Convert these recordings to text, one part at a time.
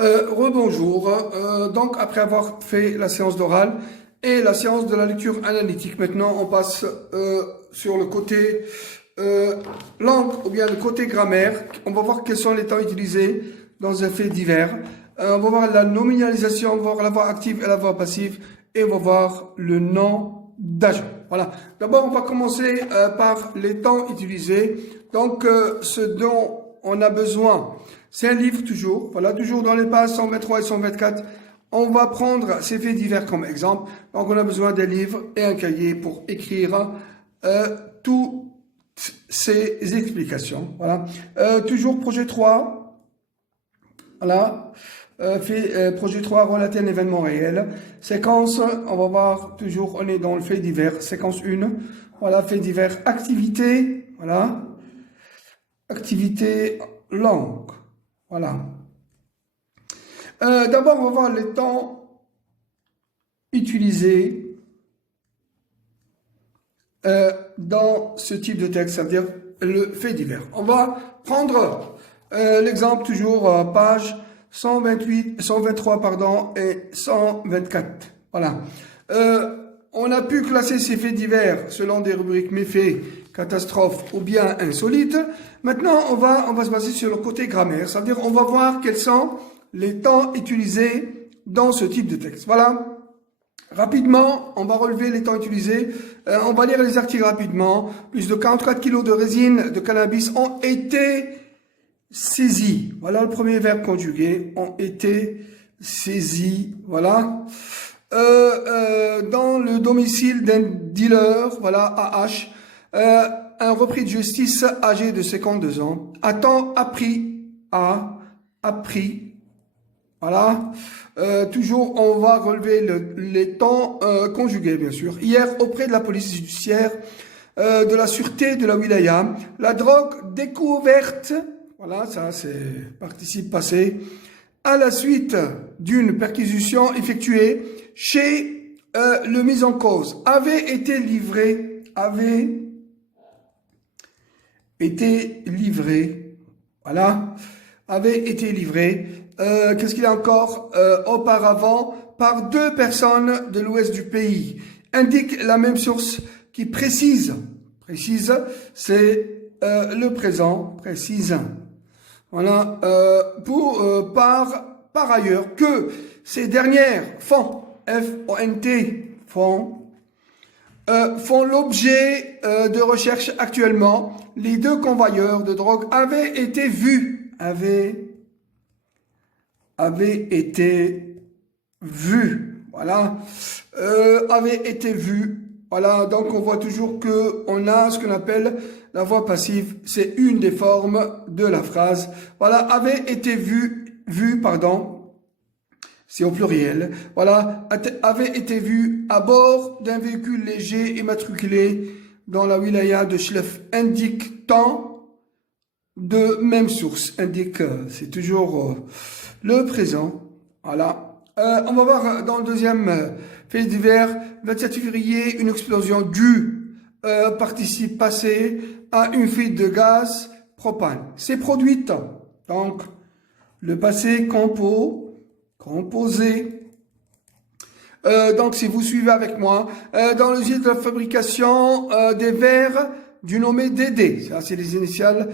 Rebonjour. Donc, après avoir fait la séance d'oral et la séance de la lecture analytique, maintenant, on passe sur le côté langue ou bien le côté grammaire. On va voir quels sont les temps utilisés dans un fait divers. On va voir la nominalisation, on va voir la voix active et la voix passive, et on va voir le nom d'agent. Voilà. D'abord, on va commencer par les temps utilisés. Donc, ce dont on a besoin, c'est un livre toujours. Voilà, toujours dans les pages 123 et 124. On va prendre ces faits divers comme exemple. Donc, on a besoin d'un livre et un cahier pour écrire toutes ces explications. Voilà. Toujours projet 3. Voilà. Projet 3, relater un événement réel. Séquence, on va voir toujours, on est dans le fait divers. Séquence 1. Voilà, fait divers, activité. Voilà. Activité langue. Voilà. D'abord, on va voir les temps utilisés dans ce type de texte, c'est-à-dire le fait divers. On va prendre l'exemple toujours page 128, 123 pardon, et 124. Voilà. On a pu classer ces faits divers selon des rubriques méfaits, catastrophes ou bien insolites. Maintenant, on va se baser sur le côté grammaire, c'est-à-dire on va voir quels sont les temps utilisés dans ce type de texte. Voilà. Rapidement, on va relever les temps utilisés. On va lire les articles rapidement. Plus de 44 kg de résine de cannabis ont été saisis. Voilà le premier verbe conjugué. Ont été saisis. Voilà. Dans le domicile d'un dealer, voilà, AH, un repris de justice âgé de 52 ans a-t-on appris. Voilà. Toujours, on va relever les temps conjugués, bien sûr. Hier, auprès de la police judiciaire, de la sûreté de la wilaya, la drogue découverte, voilà, ça c'est participe passé, à la suite d'une perquisition effectuée chez le mis en cause, avait été livré, voilà, avait été livré. Qu'est-ce qu'il y a encore auparavant par deux personnes de l'ouest du pays, indique la même source qui précise, c'est le présent, précise. Voilà, par ailleurs que ces dernières font, F-O-N-T, font l'objet de recherches actuellement. Les deux convoyeurs de drogue avaient été vus, voilà, avait été vu, voilà, donc on voit toujours que on a ce qu'on appelle la voix passive, c'est une des formes de la phrase, voilà, avait été vu, pardon, c'est au pluriel, voilà, avait été vu à bord d'un véhicule léger immatriculé dans la wilaya de Chlef, indique tant de même source, indique, c'est toujours le présent. Voilà. On va voir dans le deuxième fait divers, 27 février, une explosion due participe passé à une fuite de gaz propane. C'est produite. Donc, le passé composé. Donc, si vous suivez avec moi, dans le site de fabrication des verres du nommé Dédé. Ça, c'est les initiales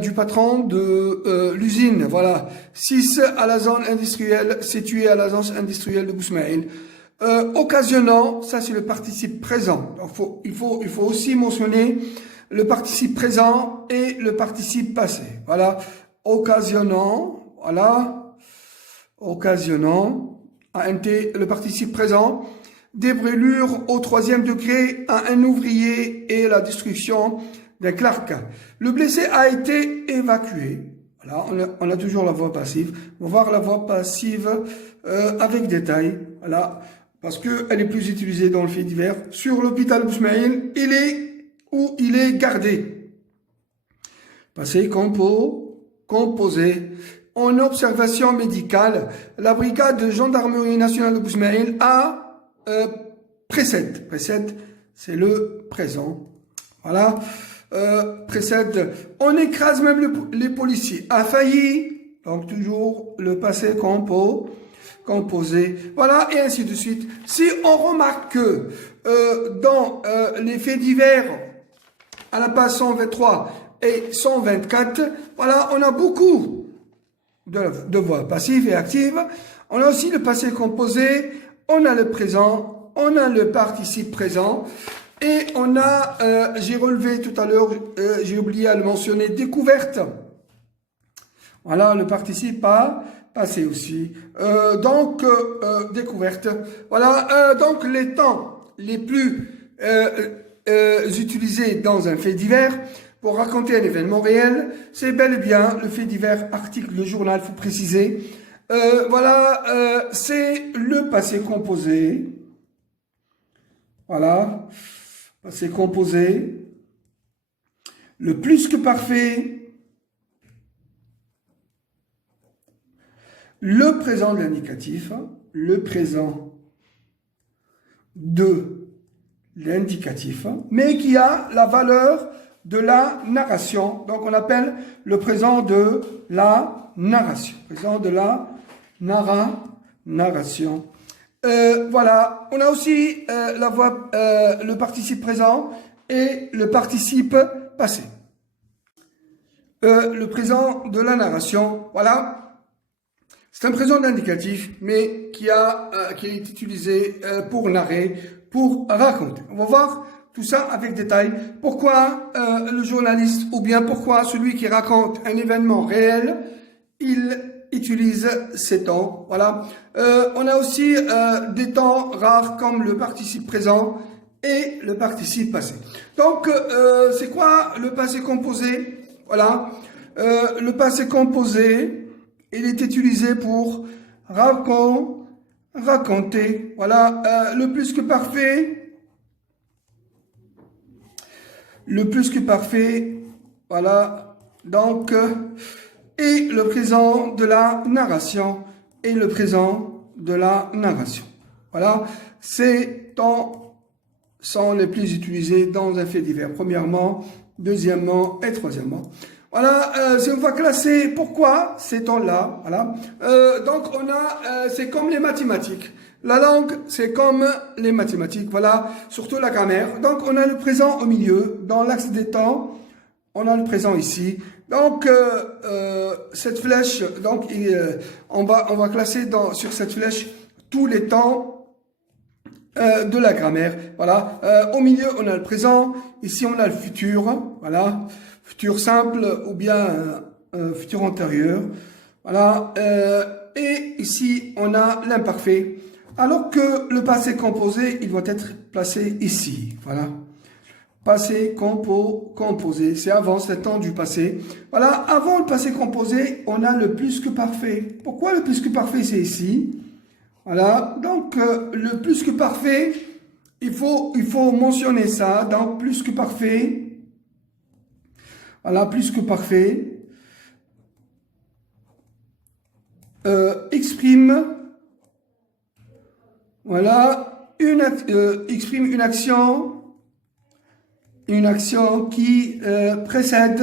du patron de l'usine, voilà. 6 à la zone industrielle, située à la zone industrielle de Bousmaïl. Occasionnant, ça c'est le participe présent. Donc, il faut aussi mentionner le participe présent et le participe passé. Voilà. Occasionnant, voilà. Occasionnant, ANT, le participe présent. Des brûlures au 3e degré à un ouvrier et la destruction d'un clerc. Le blessé a été évacué. Voilà, on a toujours la voix passive. On va voir la voix passive avec détail. Voilà, parce qu'elle est plus utilisée dans le fait divers. Sur l'hôpital Bousmaïl, il est gardé. Passé composé. En observation médicale, la brigade de gendarmerie nationale de Bousmaïl a précède, c'est le présent. Voilà. Précède, on écrase même les policiers. A failli, Donc toujours le passé composé. Voilà, et ainsi de suite. Si on remarque que dans les faits divers, à la page 123 et 124, voilà, on a beaucoup de voix passives et actives. On a aussi le passé composé, on a le présent, on a le participe présent, et on a, j'ai relevé tout à l'heure, j'ai oublié à le mentionner, découverte. Voilà, le participe passé aussi. Découverte. Voilà, donc les temps les plus utilisés dans un fait divers pour raconter un événement réel, c'est bel et bien le fait divers, article, le journal, faut préciser. Voilà, c'est le passé composé. Voilà, passé composé. Le plus que parfait. Le présent de l'indicatif, le présent de l'indicatif, mais qui a la valeur de la narration. Donc on appelle le présent de la narration. Présent de la narration. Voilà, on a aussi la voix, le participe présent et le participe passé. Le présent de la narration, voilà. C'est un présent d'indicatif, mais qui est utilisé pour narrer, pour raconter. On va voir tout ça avec détail. Pourquoi le journaliste, ou bien pourquoi celui qui raconte un événement réel, il utilise ces temps. Voilà. On a aussi des temps rares comme le participe présent et le participe passé. Donc, c'est quoi le passé composé? Voilà. Le passé composé, il est utilisé pour raconter. Voilà, le plus que parfait. Le plus que parfait. Voilà, donc, et le présent de la narration. Et le présent de la narration. Voilà, ces temps sont les plus utilisés dans un fait divers. Premièrement, deuxièmement et troisièmement. Voilà, si on va classer pourquoi ces temps-là, voilà. Donc on a, c'est comme les mathématiques. La langue, c'est comme les mathématiques, voilà, surtout la grammaire. Donc on a le présent au milieu, dans l'axe des temps, on a le présent ici. Donc cette flèche, donc on va classer sur cette flèche tous les temps de la grammaire. Voilà, au milieu on a le présent, ici on a le futur, voilà. Futur simple ou bien futur antérieur. Voilà. Et ici, on a l'imparfait. Alors que le passé composé, il doit être placé ici. Voilà. Passé composé. C'est avant, c'est le temps du passé. Voilà. Avant le passé composé, on a le plus que parfait. Pourquoi le plus que parfait, c'est ici? Voilà. Donc, le plus que parfait, il faut mentionner ça. Donc, plus que parfait. Voilà, plus que parfait, exprime, voilà, exprime une action qui précède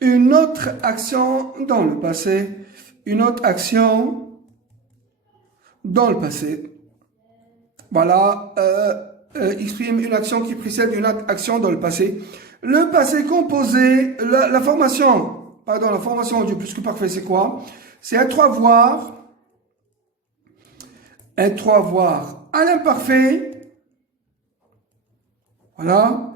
une autre action dans le passé, une autre action dans le passé. Voilà. Exprime une action qui précède une autre action dans le passé. Le passé composé, la formation du plus que parfait, c'est quoi? C'est être à voir à l'imparfait, voilà,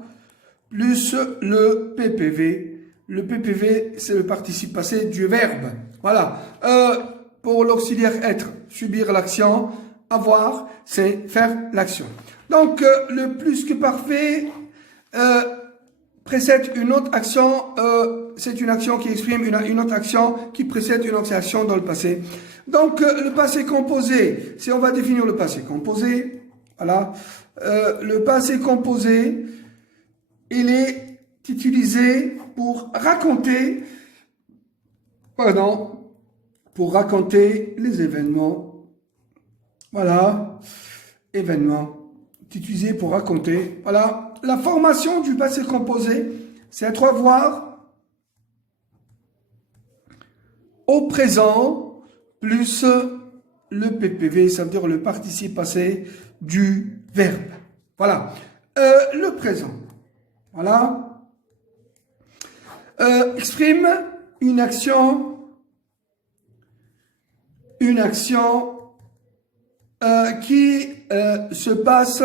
plus le PPV. Le PPV, c'est le participe passé du verbe. Voilà. Pour l'auxiliaire être, subir l'action, avoir, c'est faire l'action. Donc, le plus que parfait précède une autre action, c'est une action qui exprime une autre action qui précède une autre action dans le passé. Donc, le passé composé, si on va définir le passé composé, voilà, le passé composé, il est utilisé pour raconter les événements. Voilà, événements. Utilisé pour raconter. Voilà, la formation du passé composé, c'est être à voir au présent plus le PPV, ça veut dire le participe passé du verbe. Voilà. Le présent. Voilà. Exprime une action qui se passe,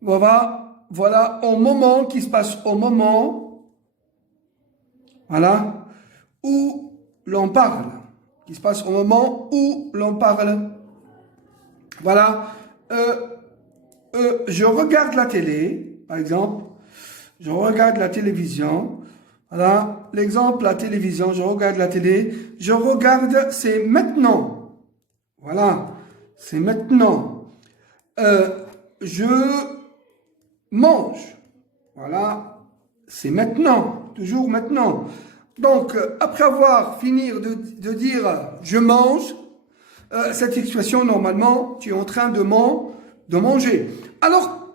voilà, au moment, qui se passe au moment, voilà, où l'on parle, qui se passe au moment où l'on parle. Voilà, je regarde la télé, par exemple, je regarde la télévision, voilà, l'exemple, la télévision, je regarde la télé, je regarde, c'est maintenant, voilà, c'est maintenant, je mange, voilà, c'est maintenant, toujours maintenant. Donc, après avoir fini de dire « je mange », cette expression, normalement, tu es en train de manger. Alors,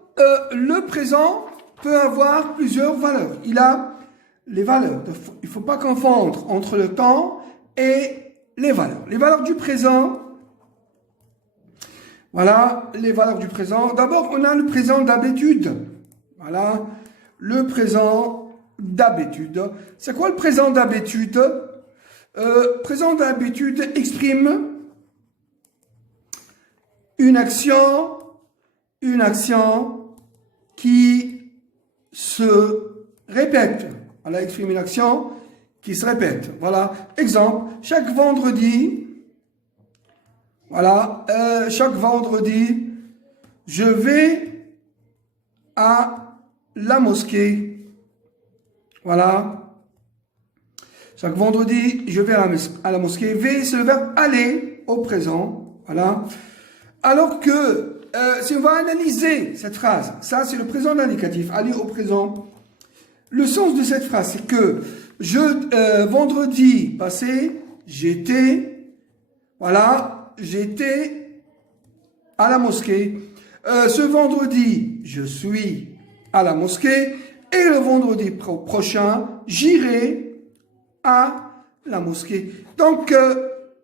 le présent peut avoir plusieurs valeurs. Il a les valeurs. Il ne faut pas confondre entre le temps et les valeurs. Les valeurs du présent, voilà, les valeurs du présent. D'abord, on a le présent d'habitude. Voilà, le présent d'habitude. C'est quoi le présent d'habitude? Présent d'habitude exprime une action qui se répète. Voilà, exprime une action qui se répète. Voilà, exemple, chaque vendredi, voilà, chaque vendredi, je vais à la mosquée. Voilà. Chaque vendredi, je vais à la mosquée. V, c'est le verbe aller au présent. Voilà. Alors que, si on va analyser cette phrase, ça c'est le présent de l'indicatif, aller au présent. Le sens de cette phrase, c'est que vendredi passé, j'étais à la mosquée. Ce vendredi, je suis à la mosquée. Et le vendredi prochain, j'irai à la mosquée. Donc,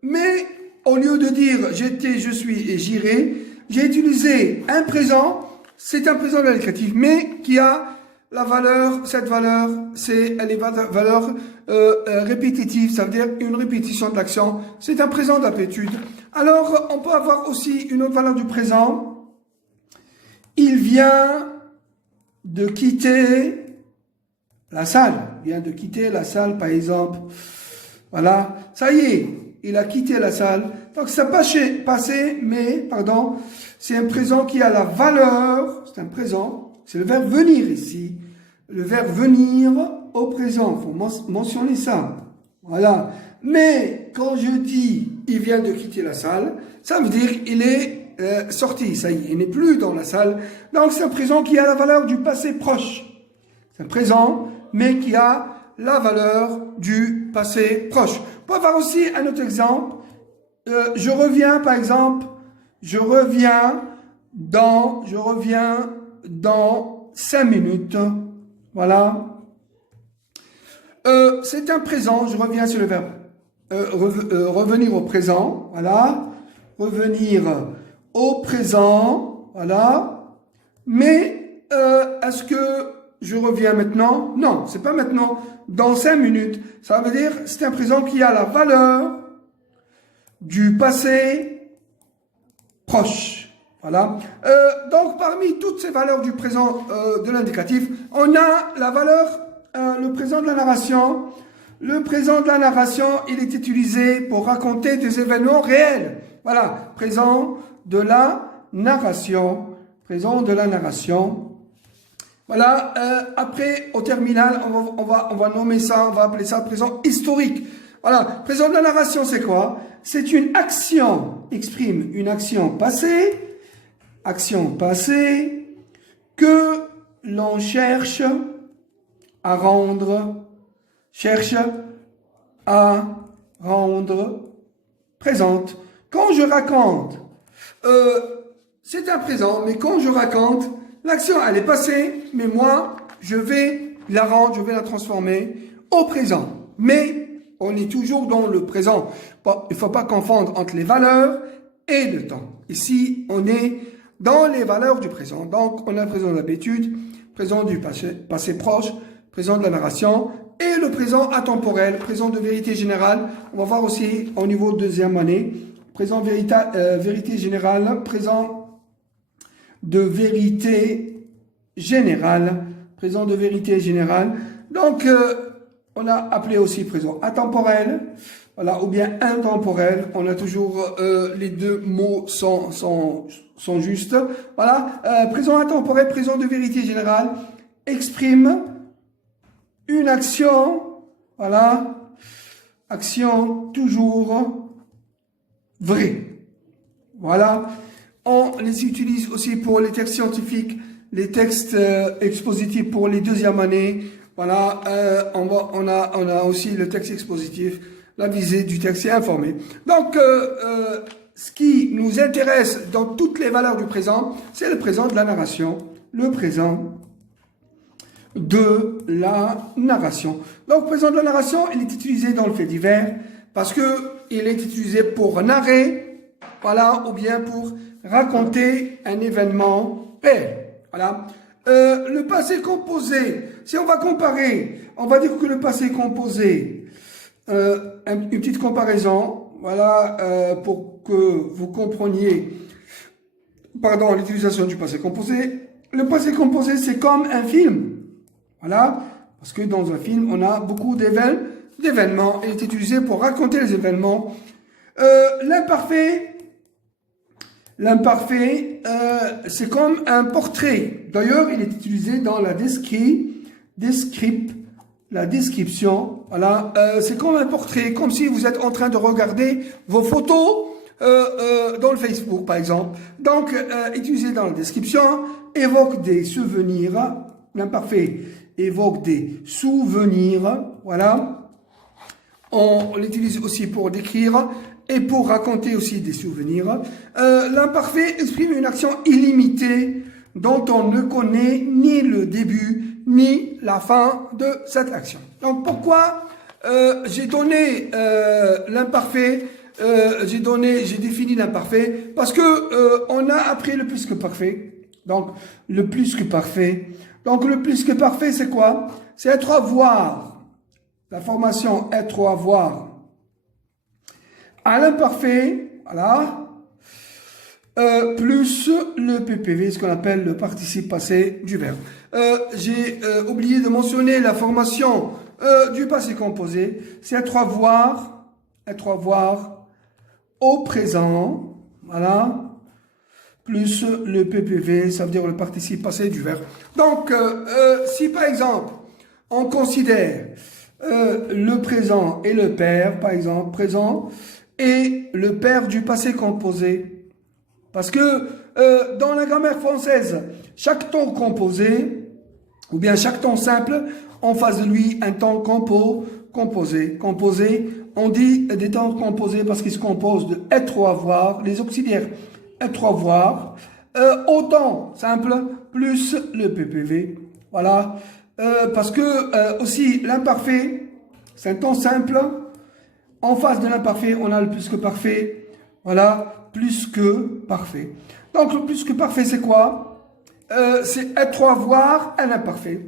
mais au lieu de dire j'étais, je suis et j'irai, j'ai utilisé un présent. C'est un présent de l'indicatif, mais qui a la valeur, cette valeur, c'est les valeurs répétitives, ça veut dire une répétition de l'action. C'est un présent d'habitude. Alors, on peut avoir aussi une autre valeur du présent. Il vient de quitter la salle. Il vient de quitter la salle, par exemple. Voilà. Ça y est, il a quitté la salle. Donc, ça passé, mais, pardon, c'est un présent qui a la valeur, c'est un présent, c'est le verbe venir ici. Le verbe venir au présent, il faut mentionner ça. Voilà. Mais, quand je dis, il vient de quitter la salle, ça veut dire qu'il est sorti, ça y est, il n'est plus dans la salle. Donc, c'est un présent qui a la valeur du passé proche. C'est un présent, mais qui a la valeur du passé proche. On peut avoir aussi un autre exemple. Je reviens, par exemple, je reviens dans 5 minutes. Voilà. C'est un présent, je reviens sur le verbe. Revenir au présent, voilà. Revenir au présent, voilà. Mais, est-ce que je reviens maintenant? Non, c'est pas maintenant. Dans 5 minutes. Ça veut dire, c'est un présent qui a la valeur du passé proche. Voilà. Donc, parmi toutes ces valeurs du présent de l'indicatif, on a la valeur, le présent de la narration. Le présent de la narration, il est utilisé pour raconter des événements réels. Voilà. Présent de la narration. Présent de la narration. Voilà. Après, au terminal, on va nommer ça, on va appeler ça présent historique. Voilà. Présent de la narration, c'est quoi? C'est une action, exprime une action passée que l'on cherche à rendre présente. Quand je raconte, c'est un présent, mais quand je raconte, l'action elle est passée, mais moi je vais la rendre, je vais la transformer au présent. Mais on est toujours dans le présent. Bon, il ne faut pas confondre entre les valeurs et le temps. Ici, on est dans les valeurs du présent. Donc, on a le présent d'habitude, présent du passé proche, présent de la narration et le présent atemporel, présent de vérité générale. On va voir aussi au niveau de deuxième année, présent vérité générale, présent de vérité générale, présent de vérité générale. Donc, on a appelé aussi présent atemporel, voilà, ou bien intemporel. On a toujours les deux mots sont justes. Voilà, présent intemporel, présent de vérité générale, exprime une action, voilà, action toujours vraie. Voilà, on les utilise aussi pour les textes scientifiques, les textes expositifs pour les deuxièmes années. Voilà, on a aussi le texte expositif, la visée du texte est informé. Donc, ce qui nous intéresse dans toutes les valeurs du présent, c'est le présent de la narration, le présent de la narration. Donc, le présent de la narration, il est utilisé dans le fait divers parce que il est utilisé pour narrer, voilà, ou bien pour raconter un événement réel. Voilà. Le passé composé, si on va comparer, on va dire que le passé composé, une petite comparaison, voilà, pour que vous compreniez, pardon, l'utilisation du passé composé. Le passé composé, c'est comme un film, voilà, parce que dans un film, on a beaucoup d'événements, il est utilisé pour raconter les événements. L'imparfait, c'est comme un portrait. D'ailleurs, il est utilisé dans la description. Voilà, c'est comme un portrait, comme si vous êtes en train de regarder vos photos dans le Facebook, par exemple. Donc, utilisé dans la description, évoque des souvenirs. L'imparfait évoque des souvenirs. Voilà. On l'utilise aussi pour décrire et pour raconter aussi des souvenirs. L'imparfait exprime une action illimitée dont on ne connaît ni le début ni la fin de cette action. Donc pourquoi j'ai donné l'imparfait, j'ai défini l'imparfait, parce que on a appris le plus que parfait. Donc le plus que parfait. Donc le plus que parfait, c'est quoi? C'est être à voir. La formation être à voir. À l'imparfait, voilà, plus le PPV, ce qu'on appelle le participe passé du verbe. J'ai oublié de mentionner la formation du passé composé, c'est être à voir au présent, voilà, plus le PPV, ça veut dire le participe passé du verbe. Donc, si par exemple, on considère le présent et le père, par exemple, présent, et le père du passé composé. Parce que dans la grammaire française, chaque temps composé, ou bien chaque temps simple, en face de lui, un temps composé. Composé, on dit des temps composés parce qu'ils se composent de être ou avoir, les auxiliaires être ou avoir, au temps simple, plus le PPV. Voilà. Parce que aussi l'imparfait, c'est un temps simple. En face de l'imparfait, on a le plus que parfait. Voilà, plus que parfait. Donc, le plus que parfait, c'est quoi? C'est être à voir à l'imparfait.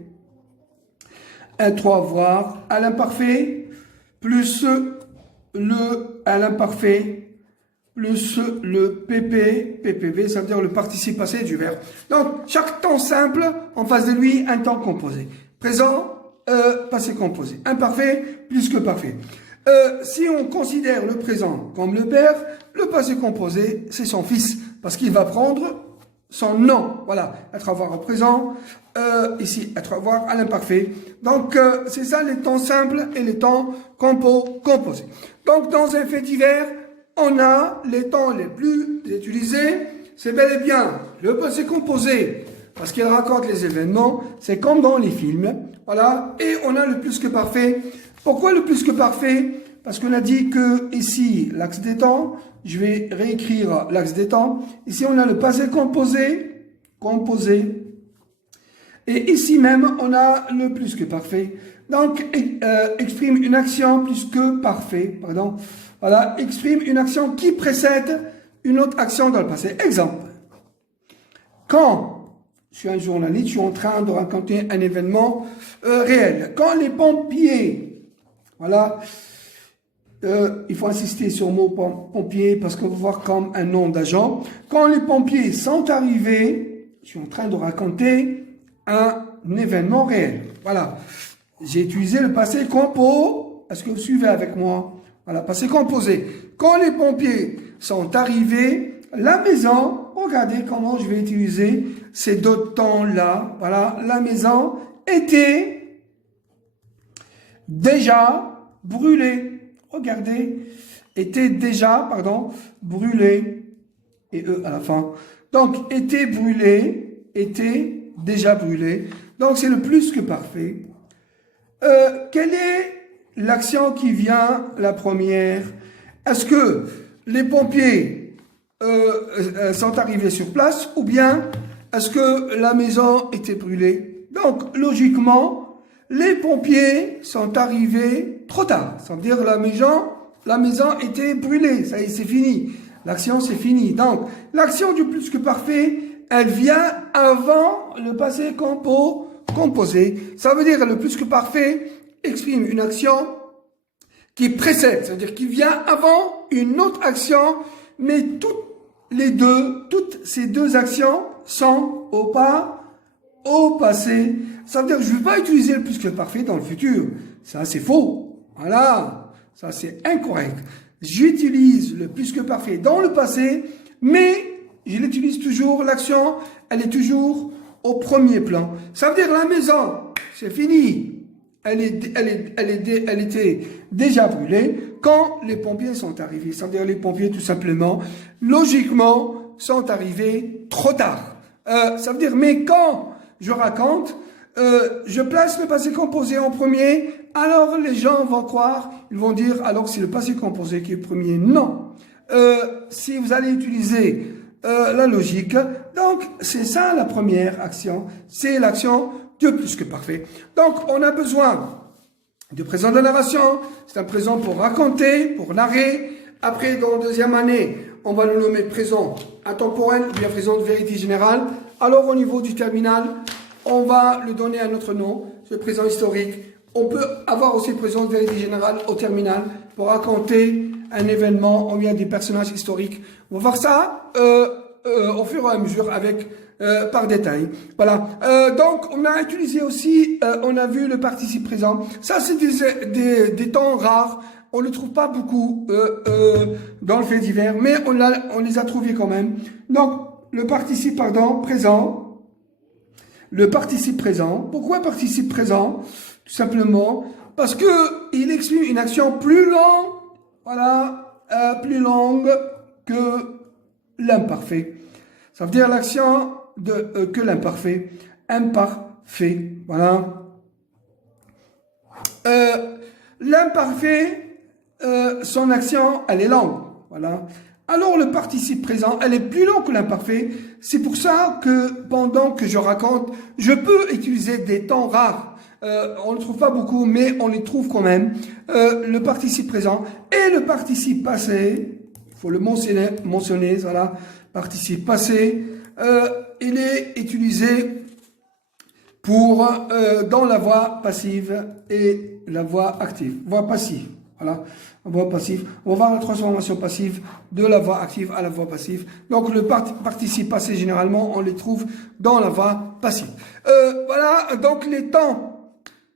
Être à voir à l'imparfait, plus le à l'imparfait, plus le PPV, ça veut dire le participe passé du verbe. Donc, chaque temps simple, en face de lui, un temps composé. Présent, passé composé. Imparfait, plus que parfait. Si on considère le présent comme le père, le passé composé, c'est son fils, parce qu'il va prendre son nom. Voilà, être à voir au présent, ici, être à voir à l'imparfait. Donc, c'est ça les temps simples et les temps composés. Donc, dans un fait divers, on a les temps les plus utilisés, c'est bel et bien le passé composé, parce qu'il raconte les événements, c'est comme dans les films. Voilà, et on a le plus que parfait. Pourquoi le plus que parfait? Parce qu'on a dit que ici, l'axe des temps, je vais réécrire l'axe des temps. Ici, on a le passé composé. Et ici même, on a le plus que parfait. Donc, exprime une action plus que parfait, pardon. Voilà, exprime une action qui précède une autre action dans le passé. Exemple. Quand je suis un journaliste, je suis en train de raconter un événement réel. Quand les pompiers, voilà, il faut insister sur le mot pompier parce qu'on va voir comme un nom d'agent. Quand les pompiers sont arrivés, je suis en train de raconter un événement réel. Voilà. J'ai utilisé le passé composé. Est-ce que vous suivez avec moi? Voilà, passé composé. Quand les pompiers sont arrivés, la maison, regardez comment je vais utiliser ces deux temps-là. Voilà, la maison était déjà brûlée. Regardez, était déjà, pardon, brûlée. Et eux à la fin. Donc, était brûlé, était déjà brûlé. Donc, c'est le plus que parfait. Quelle est l'action qui vient la première? Est-ce que les pompiers sont arrivés sur place ou bien est-ce que la maison était brûlée? Donc, logiquement, les pompiers sont arrivés trop tard. Ça veut dire la maison était brûlée. Ça y est, c'est fini. L'action, c'est fini. Donc, l'action du plus que parfait, elle vient avant le passé composé. Ça veut dire le plus que parfait exprime une action qui précède, c'est-à-dire qui vient avant une autre action, mais toutes ces deux actions sont au passé. Ça veut dire que je ne vais pas utiliser le plus que parfait dans le futur. Ça, c'est faux. Voilà. Ça, c'est incorrect. J'utilise le plus que parfait dans le passé, mais je l'utilise toujours, l'action, elle est toujours au premier plan. Ça veut dire la maison, c'est fini. Elle était déjà brûlée quand les pompiers sont arrivés. Ça veut dire les pompiers, tout simplement, logiquement, sont arrivés trop tard. Ça veut dire, mais quand je raconte, je place le passé composé en premier, alors les gens vont croire, ils vont dire, alors c'est le passé composé qui est premier. Non. Si vous allez utiliser la logique, donc c'est ça la première action, c'est l'action de plus que parfait. Donc on a besoin de présent de narration, c'est un présent pour raconter, pour narrer. Après, dans la deuxième année, on va le nommer présent intemporel ou bien présent de vérité générale. Alors au niveau du terminal, on va le donner un autre nom, c'est le présent historique. On peut avoir aussi le présent de vérité générale au terminal pour raconter un événement ou bien des personnages historiques. On va voir ça au fur et à mesure avec par détail. Voilà. Donc on a utilisé aussi, on a vu le participe présent. Ça c'est des temps rares. On ne trouve pas beaucoup dans le fait divers, mais on les a trouvés quand même. Donc le participe présent. Le participe présent. Pourquoi participe présent? Tout simplement parce que il exprime une action plus longue, voilà, plus longue que l'imparfait. Ça veut dire l'action que l'imparfait. Imparfait, voilà. L'imparfait, son action, elle est longue, voilà. Alors le participe présent, elle est plus long que l'imparfait. C'est pour ça que pendant que je raconte, je peux utiliser des temps rares. On ne trouve pas beaucoup, mais on les trouve quand même. Le participe présent et le participe passé, il faut le mentionner, voilà. Participe passé, il est utilisé pour dans la voix passive et la voix active. Voix passive, voilà. Voix passive. On va voir la transformation passive de la voix active à la voix passive. Donc le participe passé, généralement, on les trouve dans la voix passive. Voilà, donc les temps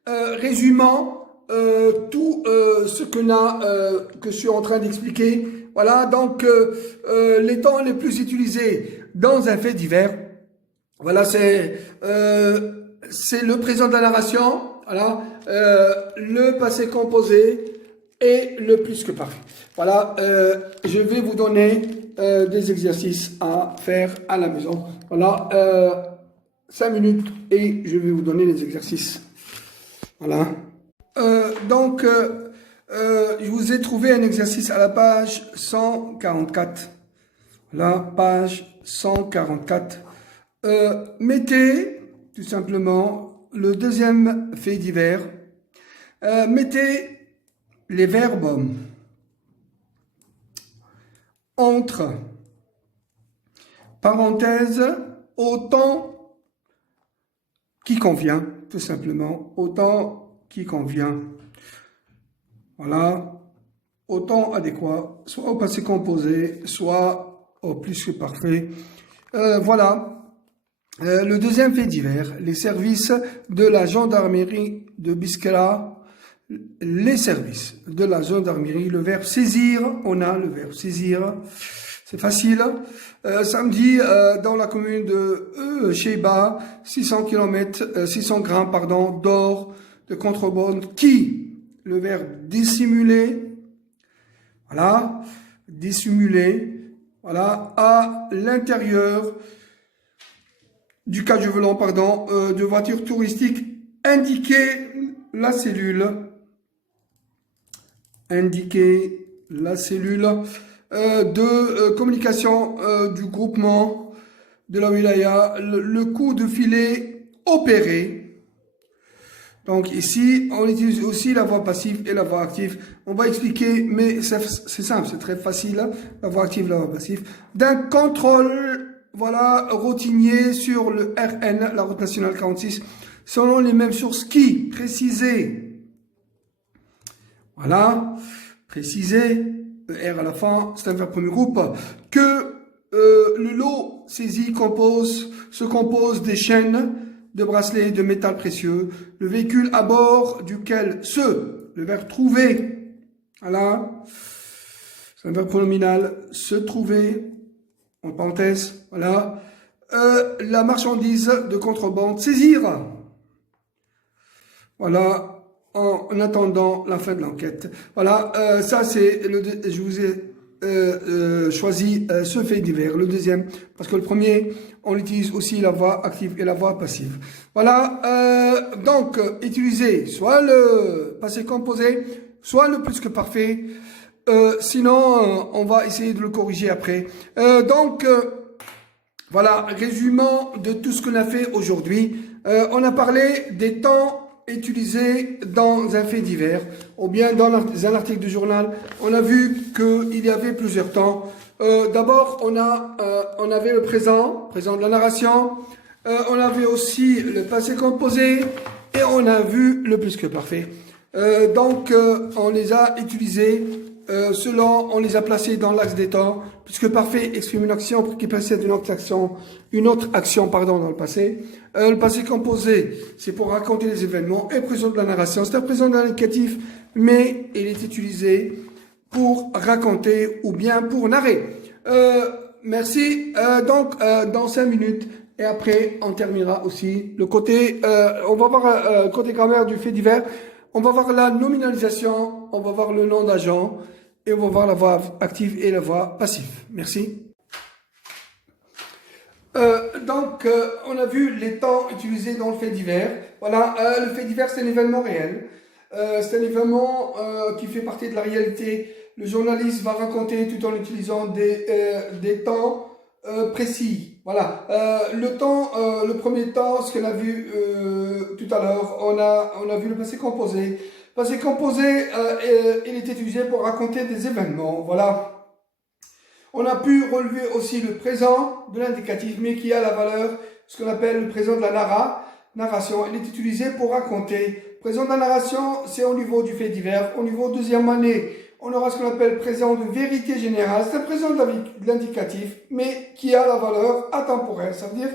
résumant tout ce que je suis en train d'expliquer. Voilà, donc les temps les plus utilisés dans un fait divers. Voilà, c'est le présent de la narration, voilà, le passé composé et le plus que parfait. Voilà, je vais vous donner des exercices à faire à la maison. Voilà, 5 minutes et je vais vous donner les exercices. Voilà. Donc, je vous ai trouvé un exercice à la page 144. La page 144. Mettez tout simplement le deuxième fait divers Mettez les verbes entre parenthèses au temps qui convient, tout simplement, au temps qui convient. Voilà, au temps adéquat, soit au passé composé, soit au plus que parfait. Voilà. Le deuxième fait divers, les services de la gendarmerie de Biskra, les services de la gendarmerie, le verbe saisir, on a le verbe saisir, c'est facile. Samedi, dans la commune de Sheba, 600 grammes, pardon, d'or de contrebande, qui, le verbe dissimuler, voilà, dissimuler, voilà, à l'intérieur du cage volant, pardon, de voiture touristique, indiquer la cellule, de communication du groupement de la wilaya, le coup de filet opéré. Donc ici, on utilise aussi la voix passive et la voix active. On va expliquer, mais c'est simple, c'est très facile, la voix active, la voix passive. D'un contrôle, voilà, routinier sur le RN, la route nationale 46, selon les mêmes sources qui, préciser, voilà, préciser, R à la fin, c'est un verbe premier groupe, que le lot saisi se compose des chaînes, de bracelets de métal précieux, le véhicule à bord duquel le verbe trouver, voilà, c'est un verbe pronominal, se trouver, en parenthèse, voilà, la marchandise de contrebande, saisir, voilà, en attendant la fin de l'enquête. Voilà, ça c'est, je vous ai choisi ce fait divers, le deuxième, parce que le premier, on utilise aussi la voix active et la voix passive. Voilà, donc, utilisez soit le passé composé, soit le plus que parfait, sinon, on va essayer de le corriger après. Voilà, résumant de tout ce qu'on a fait aujourd'hui. On a parlé des temps utilisés dans un fait divers, ou bien dans un article du journal. On a vu qu'il y avait plusieurs temps. D'abord, on avait le présent de la narration. On avait aussi le passé composé et on a vu le plus que parfait. On les a utilisés on les a placés dans l'axe des temps, puisque parfait exprime une action qui précède une autre action, dans le passé. Le passé composé, c'est pour raconter les événements, et présent de la narration, c'est un présent de l'indicatif, mais il est utilisé pour raconter ou bien pour narrer. Merci. Dans 5 minutes, et après, on terminera aussi le côté, on va voir côté grammaire du fait divers. On va voir la nominalisation, on va voir le nom d'agent et on va voir la voix active et la voix passive. Merci. On a vu les temps utilisés dans le fait divers. Voilà, le fait divers, c'est un événement réel. C'est un événement qui fait partie de la réalité. Le journaliste va raconter tout en utilisant des temps précis. Voilà, le premier temps, ce qu'on a vu tout à l'heure, on a vu le passé composé. Passé composé, il est utilisé pour raconter des événements. Voilà. On a pu relever aussi le présent de l'indicatif, mais qui a la valeur, ce qu'on appelle le présent de la narration. Il est utilisé pour raconter. Présent de la narration, c'est au niveau du fait divers. Au niveau deuxième année, on aura ce qu'on appelle présent de vérité générale. C'est un présent de l'indicatif, mais qui a la valeur atemporelle. Ça veut dire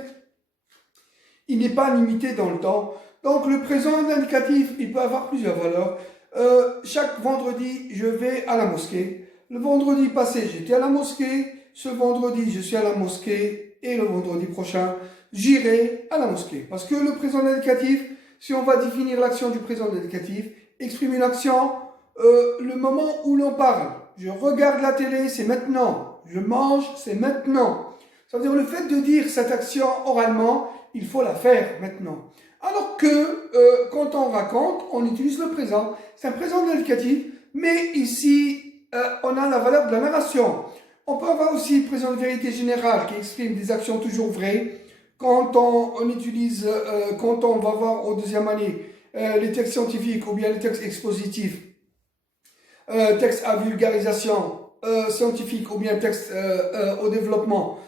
il n'est pas limité dans le temps. Donc le présent de l'indicatif, il peut avoir plusieurs valeurs. Chaque vendredi, je vais à la mosquée. Le vendredi passé, j'étais à la mosquée. Ce vendredi, je suis à la mosquée. Et le vendredi prochain, j'irai à la mosquée. Parce que le présent de l'indicatif, si on va définir l'action du présent de l'indicatif, exprime une action, le moment où l'on parle. Je regarde la télé, c'est maintenant. Je mange, c'est maintenant. Ça veut dire le fait de dire cette action oralement, il faut la faire maintenant. Alors que quand on raconte, on utilise le présent. C'est un présent de l'indicatif, mais ici, on a la valeur de la narration. On peut avoir aussi présent de vérité générale qui exprime des actions toujours vraies. Quand on utilise, quand on va voir au deuxième année, les textes scientifiques ou bien les textes expositifs, texte à vulgarisation scientifique ou bien texte au développement,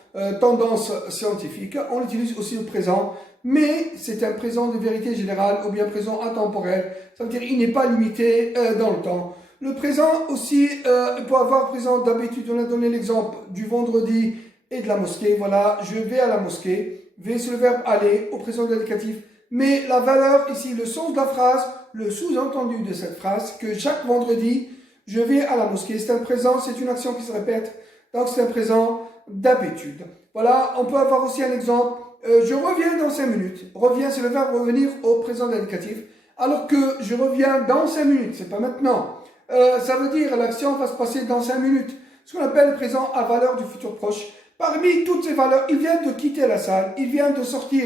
tendance scientifique, on utilise aussi le présent, mais c'est un présent de vérité générale ou bien présent intemporel, ça veut dire il n'est pas limité dans le temps. Le présent aussi peut avoir présent d'habitude, on a donné l'exemple du vendredi et de la mosquée, voilà, je vais à la mosquée, vais sur le verbe aller au présent indicatif, mais la valeur ici, le sens de la phrase, le sous-entendu de cette phrase, que chaque vendredi, je vais à la mosquée, c'est un présent, c'est une action qui se répète, donc c'est un présent d'habitude. Voilà, on peut avoir aussi un exemple, je reviens dans 5 minutes. Reviens, c'est le verbe revenir au présent indicatif, alors que je reviens dans 5 minutes, c'est pas maintenant. Ça veut dire l'action va se passer dans 5 minutes, ce qu'on appelle le présent à valeur du futur proche. Parmi toutes ces valeurs, il vient de quitter la salle, il vient de sortir,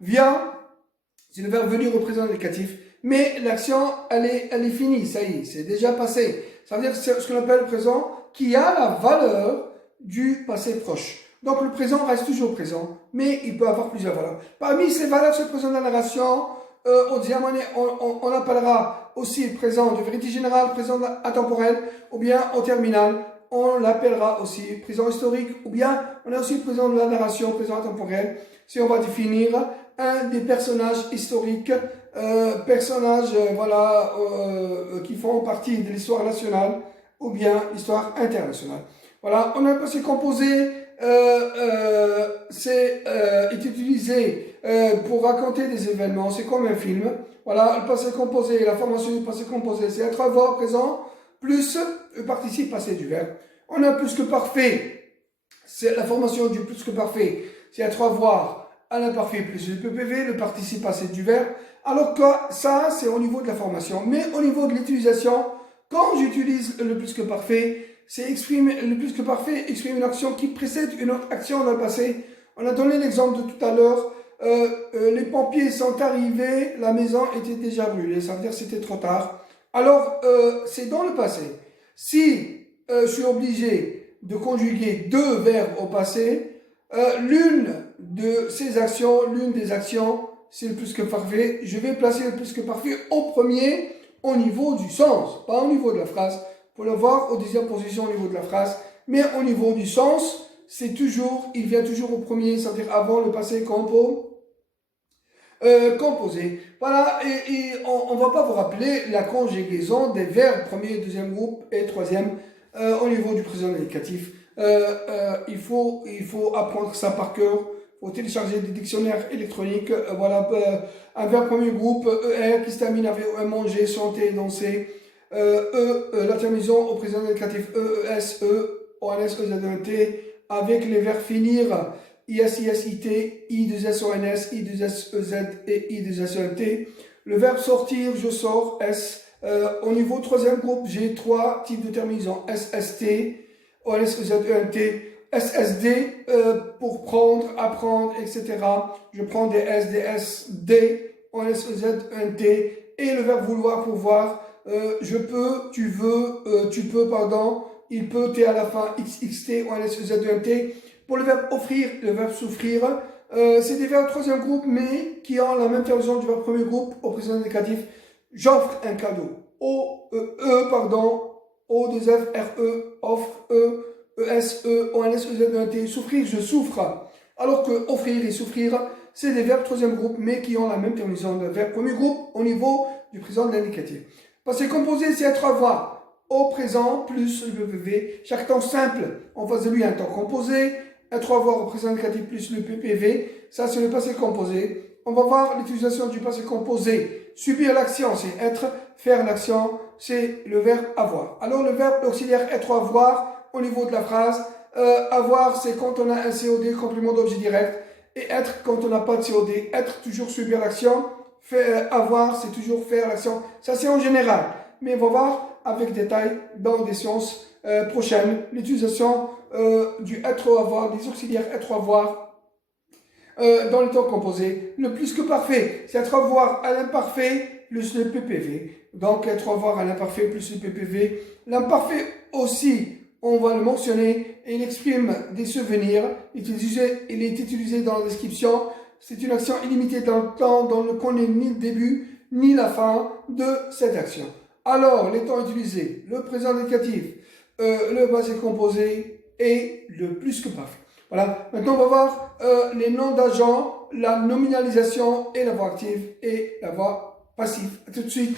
vient, c'est le verbe venir au présent indicatif, mais l'action, elle est finie, ça y est, c'est déjà passé. Ça veut dire que c'est ce qu'on appelle le présent qui a la valeur du passé proche. Donc le présent reste toujours présent, mais il peut avoir plusieurs valeurs. Parmi ces valeurs, ce présent de la narration, au deuxième année, on appellera aussi le présent de vérité générale, présent intemporel, ou bien au terminal, on l'appellera aussi présent historique, ou bien on a aussi le présent de la narration, présent intemporel, si on va définir un des personnages historiques, personnages qui font partie de l'histoire nationale ou bien l'histoire internationale. Voilà, on a le passé composé, est utilisé pour raconter des événements, c'est comme un film. Voilà, le passé composé, la formation du passé composé, c'est être avoir présent plus le participe passé du verbe. On a plus que parfait, c'est la formation du plus que parfait, c'est être avoir à l'imparfait plus le PPV, le participe passé du verbe, alors que ça, c'est au niveau de la formation. Mais au niveau de l'utilisation, quand j'utilise le plus que parfait, le plus que parfait exprime une action qui précède une autre action dans le passé. On a donné l'exemple de tout à l'heure, les pompiers sont arrivés, la maison était déjà brûlée, ça veut dire que c'était trop tard. Alors, c'est dans le passé. Si je suis obligé de conjuguer deux verbes au passé, l'une des actions, c'est le plus que parfait. Je vais placer le plus que parfait au premier, au niveau du sens, pas au niveau de la phrase. Pour le voir au deuxième position au niveau de la phrase, mais au niveau du sens, il vient toujours au premier, c'est-à-dire avant le passé composé. Voilà, et on ne va pas vous rappeler la conjugaison des verbes premier, deuxième groupe et troisième au niveau du présent indicatif. Il faut apprendre ça par cœur. Il faut télécharger des dictionnaires électroniques. Voilà, un verbe premier groupe, ER qui se termine avec manger, chanter, danser. La terminaison au présent indicatif EES, ONS, EZ1T, avec les verbes finir, IS, IS, IT, I2S, ONS, I2S, EZ et I2S, ENT. Le verbe sortir, je sors, S. Au niveau troisième groupe, j'ai trois types de terminaison, SST, ONS, EZ, ENT, SSD, pour prendre, apprendre, etc. Je prends des S, des S, D, ONS, EZ, ENT, et le verbe vouloir, pouvoir, je peux, tu veux, tu peux, pardon, il peut, T à la fin, XXT, ONS, EZ2MT. Pour le verbe offrir, le verbe souffrir, c'est des verbes troisième groupe, mais qui ont la même terminaison du verbe premier groupe au présent indicatif. J'offre un cadeau. O2F, RE, offre, ES, ONS, EZ2MT. Souffrir, je souffre. Alors que offrir et souffrir, c'est des verbes troisième groupe, mais qui ont la même terminaison de verbe premier groupe au niveau du présent de l'indicatif. Passé composé, c'est être avoir au présent plus le PPV. Chaque temps simple, on face de lui un temps composé. Être avoir au présent indicatif plus le PPV. Ça, c'est le passé composé. On va voir l'utilisation du passé composé. Subir l'action, c'est être. Faire l'action, c'est le verbe avoir. Alors, le verbe auxiliaire être avoir au niveau de la phrase. Avoir, c'est quand on a un COD, complément d'objet direct. Et être quand on n'a pas de COD. Être, toujours subir l'action. Avoir, c'est toujours faire l'action. Ça, c'est en général. Mais on va voir avec détail dans des séances prochaines l'utilisation du être ou avoir, des auxiliaires être ou avoir dans le temps composé. Le plus que parfait, c'est être ou avoir à l'imparfait plus le PPV. Donc, être ou avoir à l'imparfait plus le PPV. L'imparfait aussi, on va le mentionner, et il exprime des souvenirs. Il est utilisé dans la description. C'est une action illimitée dans le temps, dont on ne connaît ni le début ni la fin de cette action. Alors, les temps utilisés, le présent indicatif, le passé composé et le plus que parfait. Voilà, maintenant on va voir les noms d'agents, la nominalisation et la voix active et la voix passive. À tout de suite.